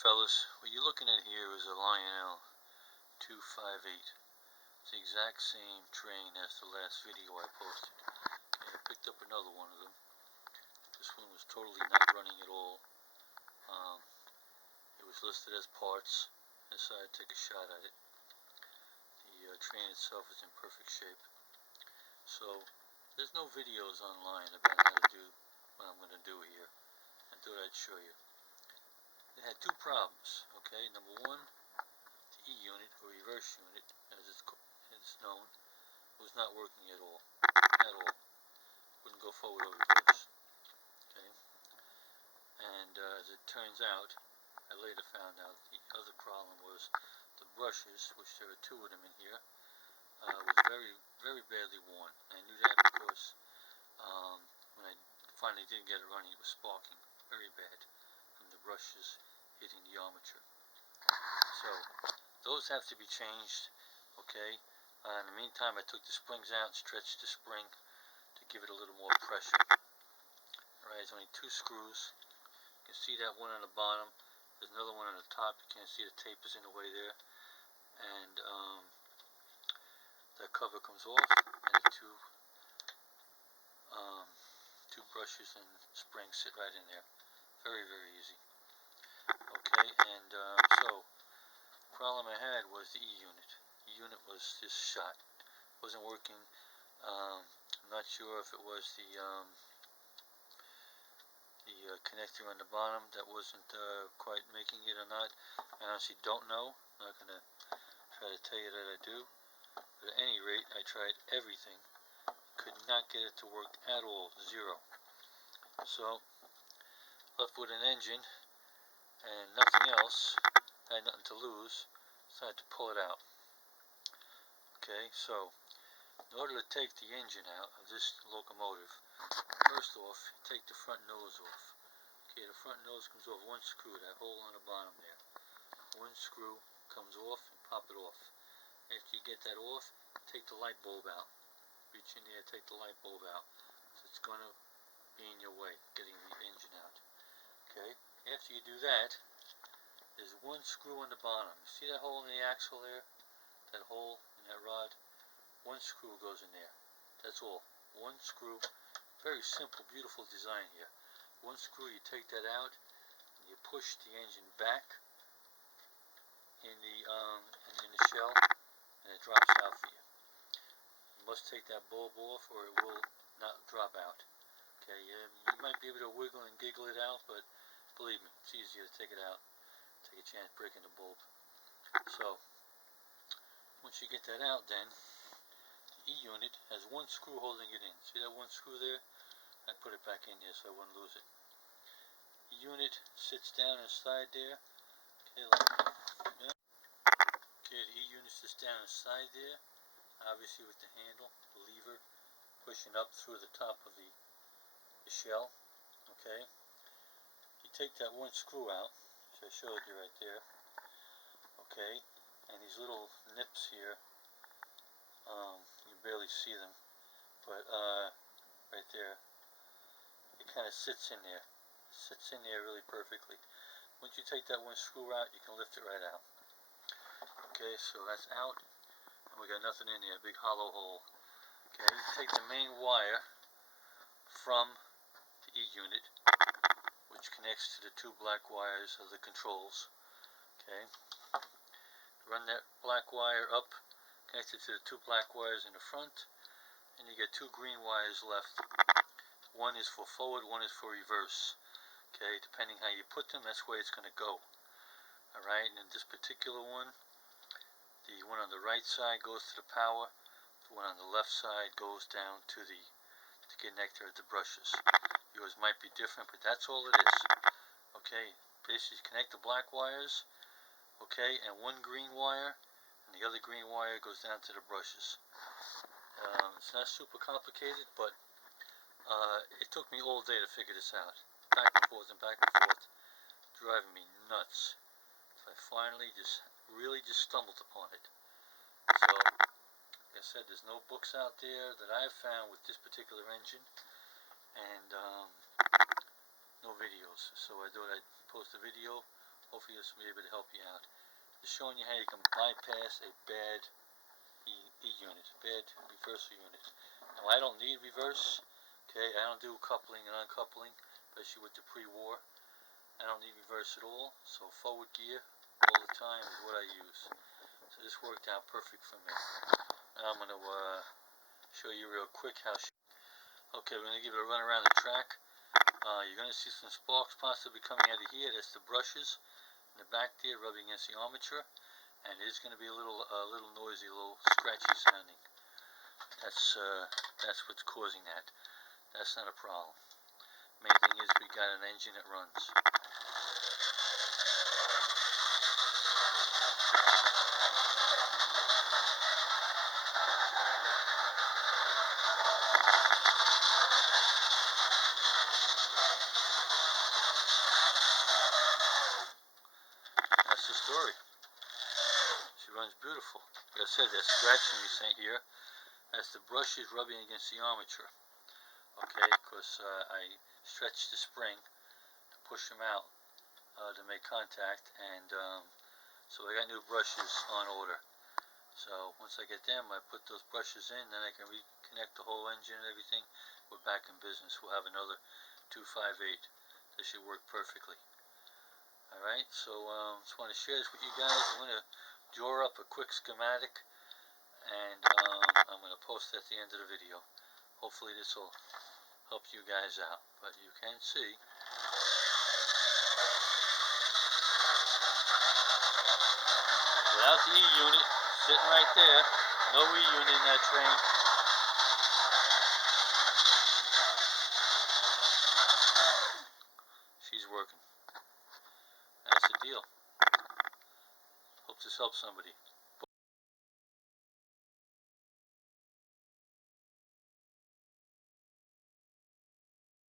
fellas, what you're looking at here is a Lionel 258. It's the exact same train as the last video I posted. Okay, I picked up another one of them. This one was totally not running at all. It was listed as parts. I decided to take a shot at it. The train itself is in perfect shape. So, there's no videos online about how to do what I'm going to do here. I thought I'd show you. It had two problems, okay? Number one, the E unit, or reverse unit, as it's known, was not working at all. Wouldn't go forward or reverse, okay? And as it turns out, I later found out the other problem was the brushes, which there are two of them in here, was very, very badly worn. I knew that because when I finally did get it running, it was sparking very bad from the brushes hitting the armature. So those have to be changed, okay? In the meantime, I took the springs out and stretched the spring to give it a little more pressure. Alright, there's only two screws. You can see that one on the bottom. There's another one on the top. You can't see the tape is in the way there. And that cover comes off, and the two brushes and springs sit right in there. Very, very easy. Okay, and so the problem I had was the E unit. The unit was just shot. Wasn't working. I'm not sure if it was the connector on the bottom that wasn't quite making it or not. I honestly don't know. I'm not going to try to tell you that I do. But at any rate, I tried everything. Could not get it to work at all. Zero. So, left with an engine and nothing else. I had nothing to lose. Decided to pull it out. Okay, so in order to take the engine out of this locomotive, first off, take the front nose off. Okay, the front nose comes off one screw, that hole on the bottom there. One screw comes off and pop it off. After you get that off, take the light bulb out. Reach in there, take the light bulb out. So it's going to be in your way, getting the engine out. Okay, after you do that, there's one screw on the bottom. You see that hole in the axle there? That hole in that rod? One screw goes in there. That's all. One screw. Very simple, beautiful design here. One screw, you take that out, and you push the engine back in the shell, and it drops out for you. You must take that bulb off, or it will not drop out. Okay, you might be able to wiggle and giggle it out, but believe me, it's easier to take it out. Take a chance breaking the bulb. So, once you get that out, then the E unit has one screw holding it in. See that one screw there? I put it back in there so I wouldn't lose it. The unit sits down inside there. Okay, the E unit sits down inside there, obviously with the handle, the lever, pushing up through the top of the shell. Okay, you take that one screw out, which I showed you right there. Okay, and these little nips here, you can barely see them, but right there, it kind of sits in there. Sits in there really perfectly. Once you take that one screw out, you can lift it right out. Okay, so that's out, and we got nothing in there, big hollow hole. Okay, you take the main wire from the E unit, which connects to the two black wires of the controls. Okay, run that black wire up, connect it to the two black wires in the front, and you get two green wires left. One is for forward, one is for reverse. Okay, depending how you put them, that's where it's going to go. Alright, and in this particular one, the one on the right side goes to the power, the one on the left side goes down to the connector of the brushes. Yours might be different, but that's all it is. Okay, basically connect the black wires, okay, and one green wire, and the other green wire goes down to the brushes. It's not super complicated, but it took me all day to figure this out. Back and forth, driving me nuts. So I finally really stumbled upon it. So, like I said, there's no books out there that I've found with this particular engine, and no videos. So I thought I'd post a video hopefully this will be able to help you out. Just showing you how you can bypass a bad E-unit, bad reversal unit. Now I don't need reverse, okay, I don't do coupling and uncoupling, especially with the pre-war. I don't need reverse at all, so forward gear all the time is what I use. So this worked out perfect for me. Now I'm going to show you real quick how okay, we're going to give it a run around the track. You're going to see some sparks possibly coming out of here. That's the brushes in the back there rubbing against the armature. And it is going to be a little noisy, a little scratchy sounding. That's what's causing that. That's not a problem. Main thing is we got an engine that runs. That's the story. She runs beautiful. Like I said, that scratching you see here, that's the brushes rubbing against the armature. Okay, because I stretched the spring to push them out to make contact, and so I got new brushes on order. So once I get them, I put those brushes in, then I can reconnect the whole engine and everything. We're back in business. We'll have another 258. This should work perfectly. Alright, so just want to share this with you guys. I'm going to draw up a quick schematic, and I'm going to post it at the end of the video. Hopefully this will help you guys out. But you can see without the E-unit sitting right there, no E-unit in that train. She's working. That's the deal. Hope this helps somebody.